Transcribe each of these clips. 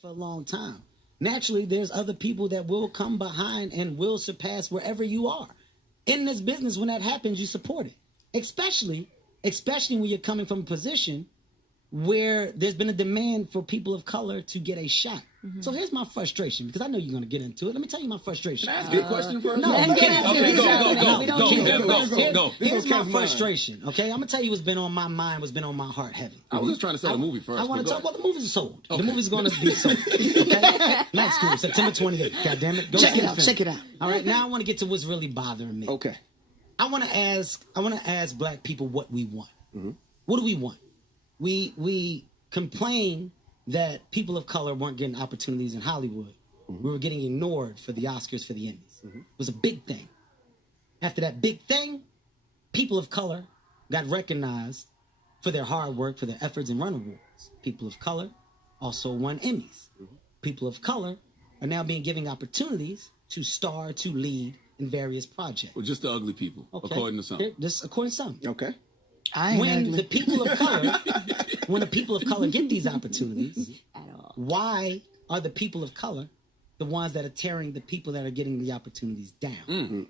for a long time. Naturally, there's other people that will come behind and will surpass wherever you are. In this business, when that happens, you support it. Especially when you're coming from a position where there's been a demand for people of color to get a shot. Mm-hmm. So here's my frustration, because I know you're going to get into it. Let me tell you my frustration. Can I ask you a question first? No, you can't. Go. Here's my frustration, okay? I'm going to tell you what's been on my mind, what's been on my heart heavy. I was just trying to sell the movie first. I want to talk about the movie's sold. Okay. The movie's going to be sold. Okay? That's cool. September 28th. God damn it. Go check it out. All right, now I want to get to what's really bothering me. Okay. I want to ask black people what we want. Mm-hmm. What do we want? We complain that people of color weren't getting opportunities in Hollywood. Mm-hmm. We were getting ignored for the Oscars, for the Emmys. Mm-hmm. It was a big thing. After that big thing, people of color got recognized for their hard work, for their efforts, and run awards. People of color also won Emmys. Mm-hmm. People of color are now being given opportunities to star, to lead in various projects. Well, just the ugly people, according to some. Just according to some. Okay. When the people of color get these opportunities, why are the people of color the ones that are tearing the people that are getting the opportunities down? Mm-hmm.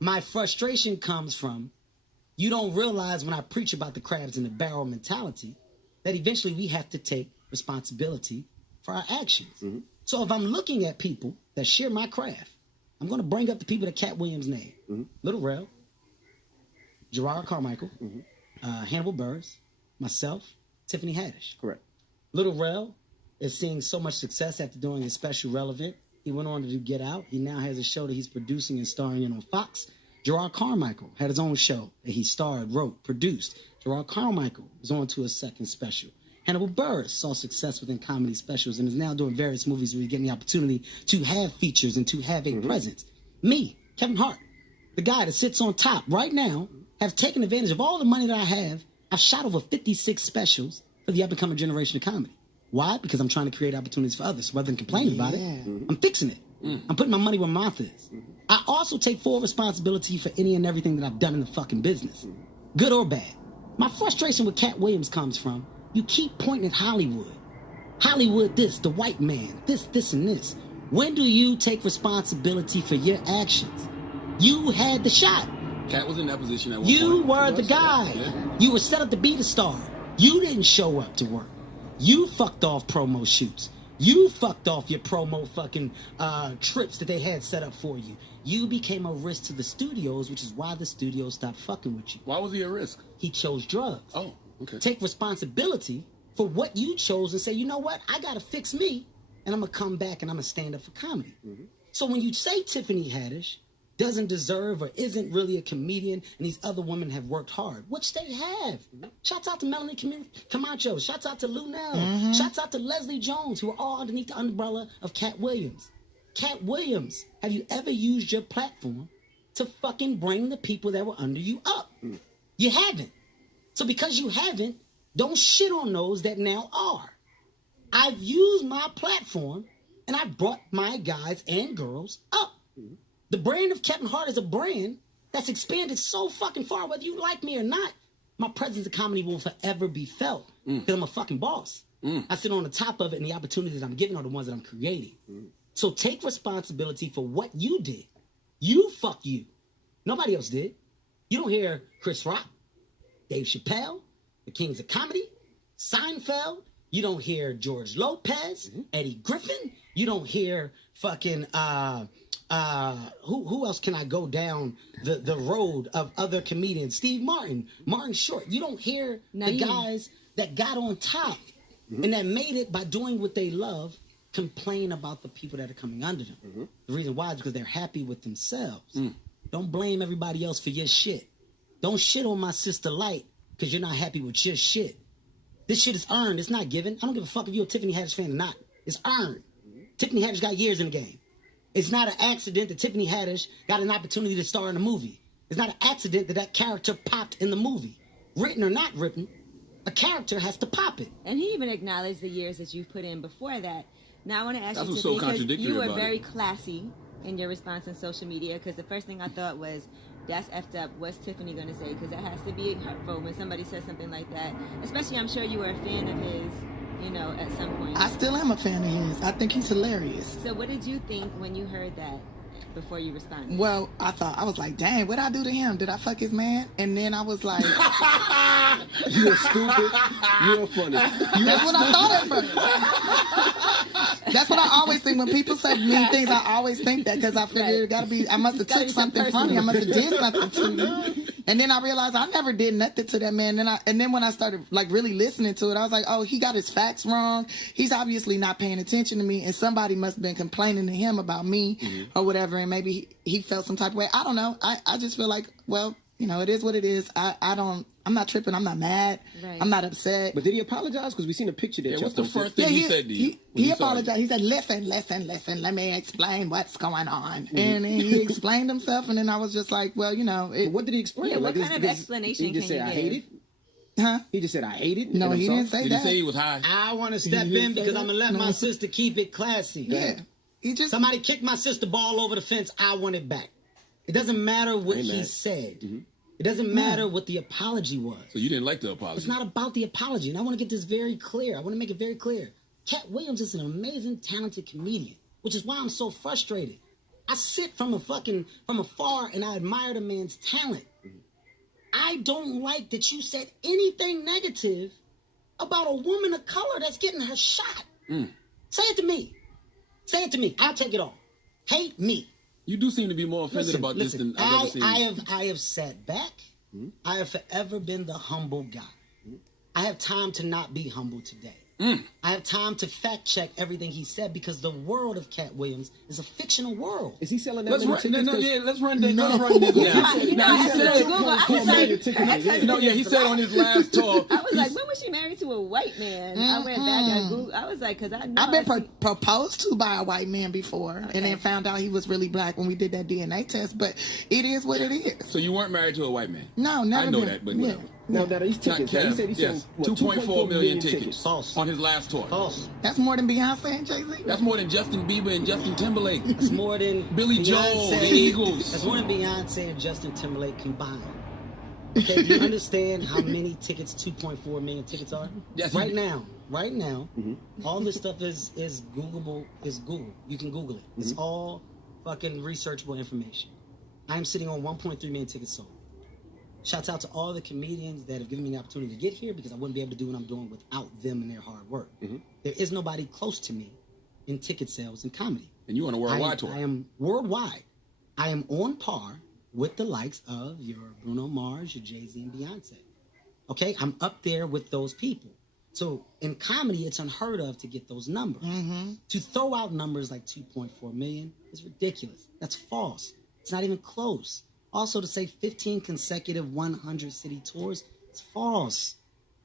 My frustration comes from, you don't realize when I preach about the crabs in the barrel mentality that eventually we have to take responsibility for our actions. Mm-hmm. So if I'm looking at people that share my craft, I'm going to bring up the people that Katt Williams named. Mm-hmm. Little Rel, Gerard Carmichael, mm-hmm. Hannibal Buress, myself, Tiffany Haddish. Correct. Little Rel is seeing so much success after doing his special Relevant. He went on to do Get Out. He now has a show that he's producing and starring in on Fox. Gerard Carmichael had his own show that he starred, wrote, produced. Gerard Carmichael is on to his second special. Hannibal Buress saw success within comedy specials and is now doing various movies where he's getting the opportunity to have features and to have a mm-hmm. presence. Me, Kevin Hart, the guy that sits on top right now, have taken advantage of all the money that I have. I've shot over 56 specials for the up-and-coming generation of comedy. Why? Because I'm trying to create opportunities for others. Rather than complaining about it, I'm fixing it. I'm putting my money where my mouth is. I also take full responsibility for any and everything that I've done in the fucking business. Good or bad. My frustration with Katt Williams comes from, you keep pointing at Hollywood. Hollywood this, the white man, this, and this. When do you take responsibility for your actions? You had the shot. Katt was in that position at one point. You were the guy. Yeah. You were set up to be the star. You didn't show up to work. You fucked off promo shoots. You fucked off your promo fucking trips that they had set up for you. You became a risk to the studios, which is why the studios stopped fucking with you. Why was he a risk? He chose drugs. Oh, okay. Take responsibility for what you chose and say, you know what? I got to fix me, and I'm going to come back and I'm going to stand up for comedy. Mm-hmm. So when you say Tiffany Haddish doesn't deserve or isn't really a comedian, and these other women have worked hard, which they have. Mm-hmm. Shouts out to Melanie Camacho. Shouts out to Lunel. Mm-hmm. Shouts out to Leslie Jones, who are all underneath the umbrella of Katt Williams. Katt Williams, have you ever used your platform to fucking bring the people that were under you up? Mm. You haven't. So because you haven't, don't shit on those that now are. I've used my platform, and I've brought my guys and girls up. Mm-hmm. The brand of Kevin Hart is a brand that's expanded so fucking far, whether you like me or not. My presence in comedy will forever be felt because I'm a fucking boss. I sit on the top of it, and the opportunities I'm giving are the ones that I'm creating. So take responsibility for what you did. You fuck you. Nobody else did. You don't hear Chris Rock, Dave Chappelle, the Kings of Comedy, Seinfeld. You don't hear George Lopez, Eddie Griffin. You don't hear fucking who else can I go down the road of other comedians? Steve Martin, Martin Short. You don't hear the guys that got on top and that made it by doing what they love complain about the people that are coming under them. The reason why is because they're happy with themselves. Don't blame everybody else for your shit. Don't shit on my sister Light because you're not happy with your shit. This shit is earned. It's not given. I don't give a fuck if you're a Tiffany Haddish fan or not. It's earned. Tiffany Haddish got years in the game. It's not an accident that Tiffany Haddish got an opportunity to star in a movie. It's not an accident that that character popped in the movie. Written or not written, a character has to pop it. And he even acknowledged the years that you've put in before that. Now I want to ask That's you, what's so because contradictory you were about very it. classy in your response on social media, because the first thing I thought was, that's effed up. What's Tiffany going to say? Because that has to be hurtful when somebody says something like that. Especially, I'm sure you were a fan of his you know, at some point. I still am a fan of his. I think he's hilarious. So what did you think when you heard that before you responded? Well, I was like, dang, what'd I do to him? Did I fuck his man? And then I was like, You're stupid. You're funny. that's what I thought at first. That's what I always think. When people say mean things, I always think that because I figured it gotta be, I must have took something from you. I must have did something to you. And then I realized I never did nothing to that man. And then when I started like really listening to it, I was like, oh, he got his facts wrong. He's obviously not paying attention to me. And somebody must have been complaining to him about me or whatever. And maybe he felt some type of way. I don't know. I just feel like, well, you know, it is what it is. I'm not tripping. I'm not mad. Right. I'm not upset. But did he apologize? Because we seen a picture that what's the first thing he said to you? He apologized. He said, listen, let me explain what's going on. And then he explained himself, and then I was just like, well, you know. What did he explain? Yeah, what kind of explanation he just can said, you I give? hate it? Huh? He just said, I hate it? No, he didn't say Did that. he say he was high? I want to step in because I'm going to let my sister keep it classy. Yeah. He just... Somebody kicked my sister ball over the fence. I want it back. It doesn't matter what he said. It doesn't matter what the apology was. So you didn't like the apology? It's not about the apology. And I want to get this very clear. I want to make it very clear. Katt Williams is an amazing, talented comedian, which is why I'm so frustrated. I sit from afar and I admire the man's talent. I don't like that you said anything negative about a woman of color that's getting her shot. Say it to me. Say it to me. I'll take it all. Hate me. You do seem to be more offended about this than I've ever seen. I have sat back. I have forever been the humble guy. I have time to not be humble today. I have time to fact check everything he said because the world of Katt Williams is a fictional world. Is he selling that Let's many tickets? let's run this down. You know, I had to Google. I was like, He said on his last tour. I was like, when was she married to a white man? I went back and Googled. I was like, because I know. I've been proposed to by a white man before, and then found out he was really black when we did that DNA test. But it is what it is. So you weren't married to a white man? No, never. I know been. that, but whatever. Now, these tickets. He said he sold 2.4 million tickets. False. On his last tour. False. That's more than Beyonce and Jay-Z. That's more than Justin Bieber and Justin Timberlake. That's more than Billy Joel, the Eagles. That's more than Beyonce and Justin Timberlake combined. Okay, do you understand how many tickets 2.4 million tickets are? Yes, right now, all this stuff is Googleable. Is Google. You can Google it. It's all fucking researchable information. I'm sitting on 1.3 million tickets sold. Shouts out to all the comedians that have given me the opportunity to get here because I wouldn't be able to do what I'm doing without them and their hard work. There is nobody close to me in ticket sales and comedy. And you on a worldwide tour. I am worldwide. I am on par with the likes of your Bruno Mars, your Jay-Z, and Beyonce. Okay? I'm up there with those people. So in comedy, it's unheard of to get those numbers. To throw out numbers like 2.4 million is ridiculous. That's false. It's not even close. Also, to say 15 consecutive 100-city tours, it's false.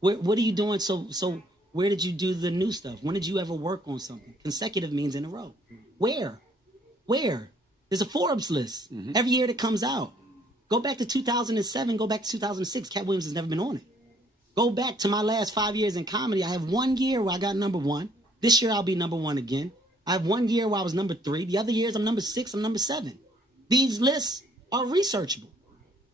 What are you doing? So where did you do the new stuff? When did you ever work on something? Consecutive means in a row. Where? There's a Forbes list every year that comes out. Go back to 2007. Go back to 2006. Katt Williams has never been on it. Go back to my last 5 years in comedy. I have 1 year where I got number 1. This year I'll be number 1 again. I have 1 year where I was number 3. The other years I'm number 6. I'm number 7. These lists are researchable.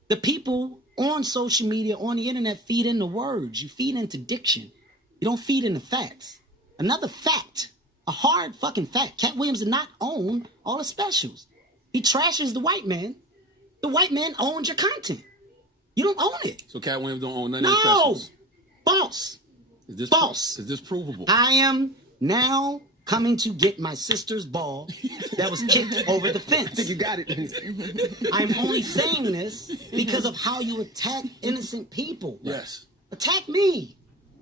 The people on social media, on the internet, feed into words. You feed into diction. You don't feed into facts. Another fact, a hard fucking fact, Katt Williams did not own all the specials. He trashes the white man. The white man owns your content. You don't own it. So Katt Williams don't own none of the specials? False. False. Is this provable? I am now coming to get my sister's ball that was kicked over the fence. I think you got it. I'm only saying this because of how you attack innocent people. Yes. Attack me.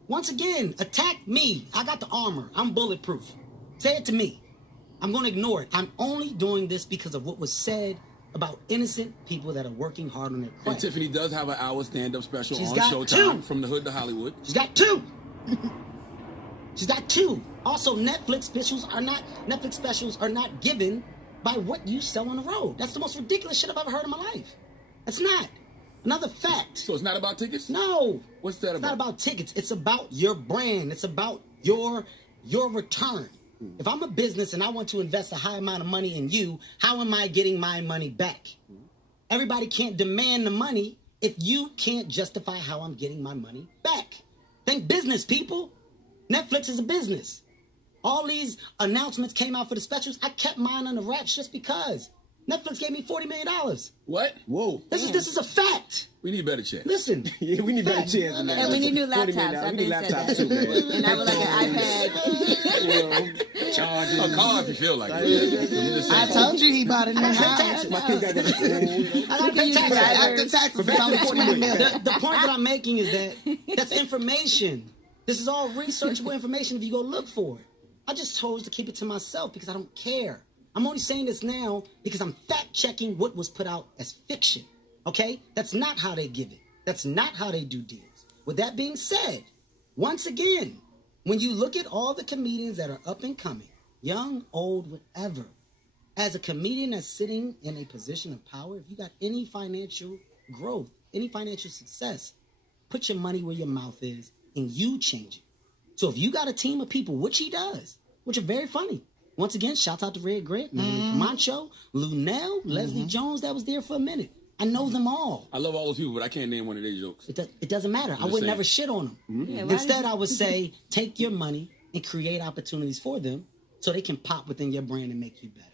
Once again, attack me. I got the armor. I'm bulletproof. Say it to me. I'm going to ignore it. I'm only doing this because of what was said about innocent people that are working hard on their craft. And Tiffany does have an hour stand-up special on got Showtime 2. From the Hood to Hollywood. She's got 2. She's got 2. Also, Netflix specials are not given by what you sell on the road. That's the most ridiculous shit I've ever heard in my life. That's not. Another fact. So it's not about tickets? No. What's that about? It's not about tickets. It's about your brand. It's about your return. If I'm a business and I want to invest a high amount of money in you, how am I getting my money back? Everybody can't demand the money if you can't justify how I'm getting my money back. Think business, people. Netflix is a business. All these announcements came out for the specials. I kept mine on the wraps just because. Netflix gave me $40 million. What? Whoa. This is a fact. We need better checks. Listen. Yeah, we need better chance than that. And we need new laptops. We need laptops too, man. And I would like an iPad. Chargers. A car if you feel like it. I told you he bought a new house. My kid got I gotta pay taxes. After taxes, it's only $20 million. The point that I'm making is that that's information. This is all researchable information if you go look for it. I just chose to keep it to myself because I don't care. I'm only saying this now because I'm fact-checking what was put out as fiction, okay? That's not how they give it. That's not how they do deals. With that being said, once again, when you look at all the comedians that are up and coming, young, old, whatever, as a comedian that's sitting in a position of power, if you got any financial growth, any financial success, put your money where your mouth is and you change it. So if you got a team of people, which he does, which are very funny. Once again, shout out to Red Grant, Camacho, Lunel, Leslie Jones, that was there for a minute. I know them all. I love all those people, but I can't name one of their jokes. It doesn't matter. I would never shit on them. Yeah, Instead, I would say, take your money and create opportunities for them so they can pop within your brand and make you better.